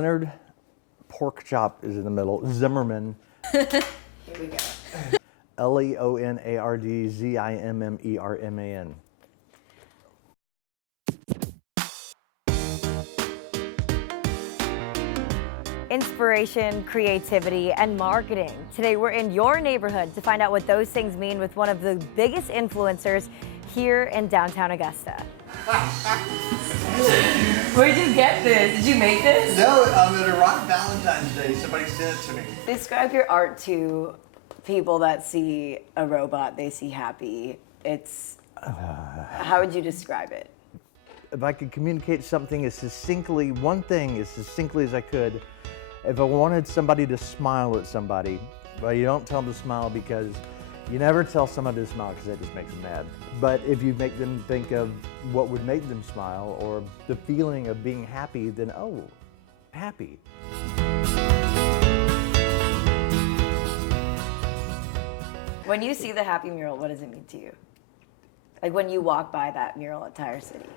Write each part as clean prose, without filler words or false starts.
Leonard Porkchop is in the middle. Zimmerman. Here we go. Leonard Zimmerman. Inspiration, creativity, and marketing. Today we're in your neighborhood to find out what those things mean with one of the biggest influencers here in downtown Augusta. Where'd you get this? Did you make this? No, it arrived Valentine's Day. Somebody sent it to me. Describe your art to people that see a robot, they see happy. How would you describe it? If I could communicate something one thing as succinctly as I could, if I wanted somebody to smile at somebody, well, you don't tell them to smile because you never tell somebody to smile because that just makes them mad. But if you make them think of what would make them smile or the feeling of being happy, then, oh, happy. When you see the happy mural, what does it mean to you? Like when you walk by that mural at Tire City.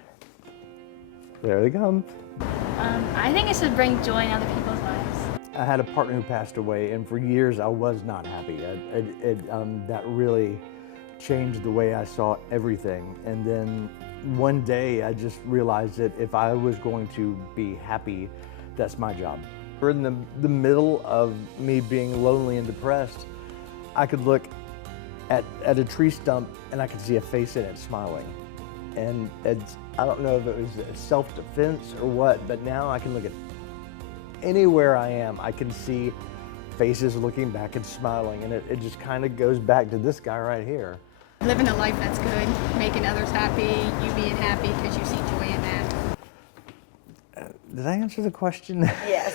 There they come. I think it should bring joy in other people's lives. I had a partner who passed away, and for years I was not happy. That really changed the way I saw everything. And then one day I just realized that if I was going to be happy, that's my job. We're in the middle of me being lonely and depressed. I could look at a tree stump and I could see a face in it smiling. And I don't know if it was self-defense or what, but now I can look at anywhere I am, I can see faces looking back and smiling, and it just kind of goes back to this guy right here. Living a life that's good, making others happy, you being happy because you see joy in that. Did I answer the question? Yes.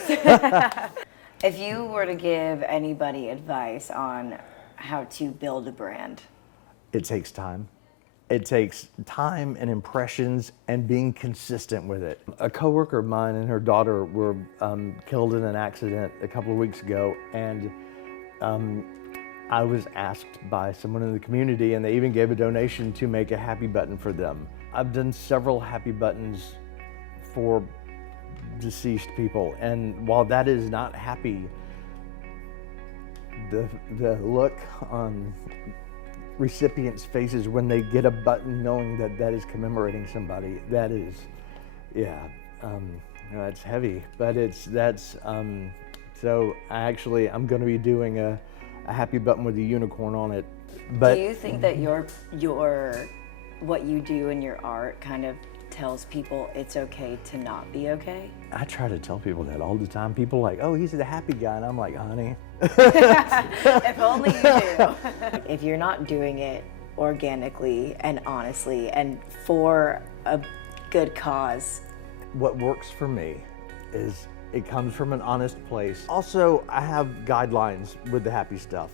If you were to give anybody advice on how to build a brand. It takes time. It takes time and impressions and being consistent with it. A coworker of mine and her daughter were killed in an accident a couple of weeks ago, and I was asked by someone in the community, and they even gave a donation to make a happy button for them. I've done several happy buttons for deceased people, and while that is not happy, the look on recipients' faces when they get a button knowing that that is commemorating somebody, that is, yeah, it's heavy, but so I'm going to be doing a happy button with a unicorn on it. But do you think that your what you do in your art kind of tells people it's okay to not be okay? I try to tell people that all the time. People are like, oh, he's the happy guy, and I'm like, honey. If only you knew. If you're not doing it organically and honestly and for a good cause. What works for me is it comes from an honest place. Also, I have guidelines with the happy stuff.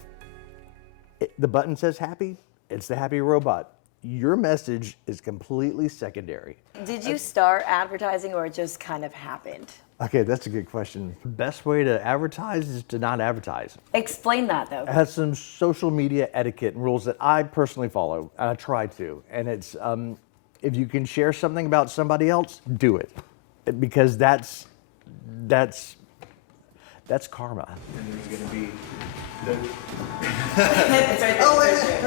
The button says happy, it's the happy robot. Your message is completely secondary. Did you start advertising or it just kind of happened? Okay, that's a good question. The best way to advertise is to not advertise. Explain that though. It has some social media etiquette and rules that I personally follow, and I try to. And it's, if you can share something about somebody else, do it. Because that's karma. And there's gonna be I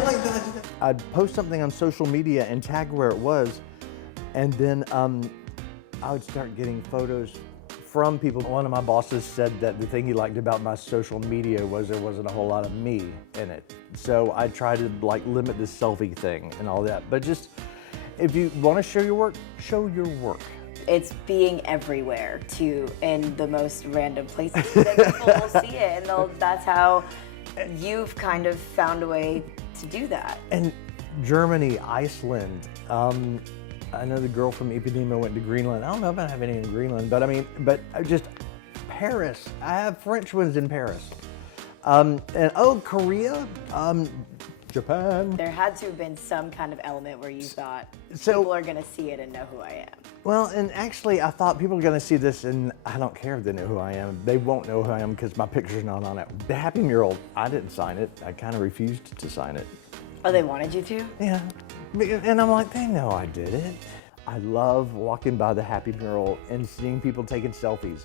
like that. I'd post something on social media and tag where it was, and then I would start getting photos from people. One of my bosses said that the thing he liked about my social media was there wasn't a whole lot of me in it. So I try to limit the selfie thing and all that. But just, if you want to show your work, show your work. It's being everywhere too, in the most random places that people will see it, and that's how you've kind of found a way to do that. And Germany, Iceland, I know the girl from ep01 went to Greenland. I don't know if I have any in Greenland, but just Paris. I have French ones in Paris. And Korea, Japan. There had to have been some kind of element where you thought, people are gonna see it and know who I am. Well, and actually I thought people are gonna see this and I don't care if they know who I am. They won't know who I am because my picture's not on it. The Happy Mural, I didn't sign it. I kind of refused to sign it. Oh, they wanted you to? Yeah, and I'm like, they know I did it. I love walking by the Happy Mural and seeing people taking selfies.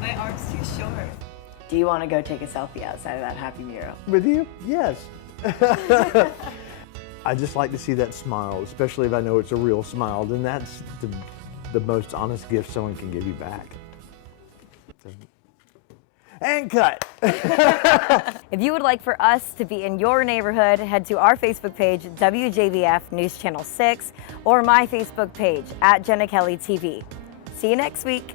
My arm's too short. Do you want to go take a selfie outside of that happy mural? With you? Yes. I just like to see that smile, especially if I know it's a real smile. Then that's the most honest gift someone can give you back. And cut. If you would like for us to be in your neighborhood, head to our Facebook page, WJBF News Channel 6, or my Facebook page, @Jenna Kelly TV. See you next week.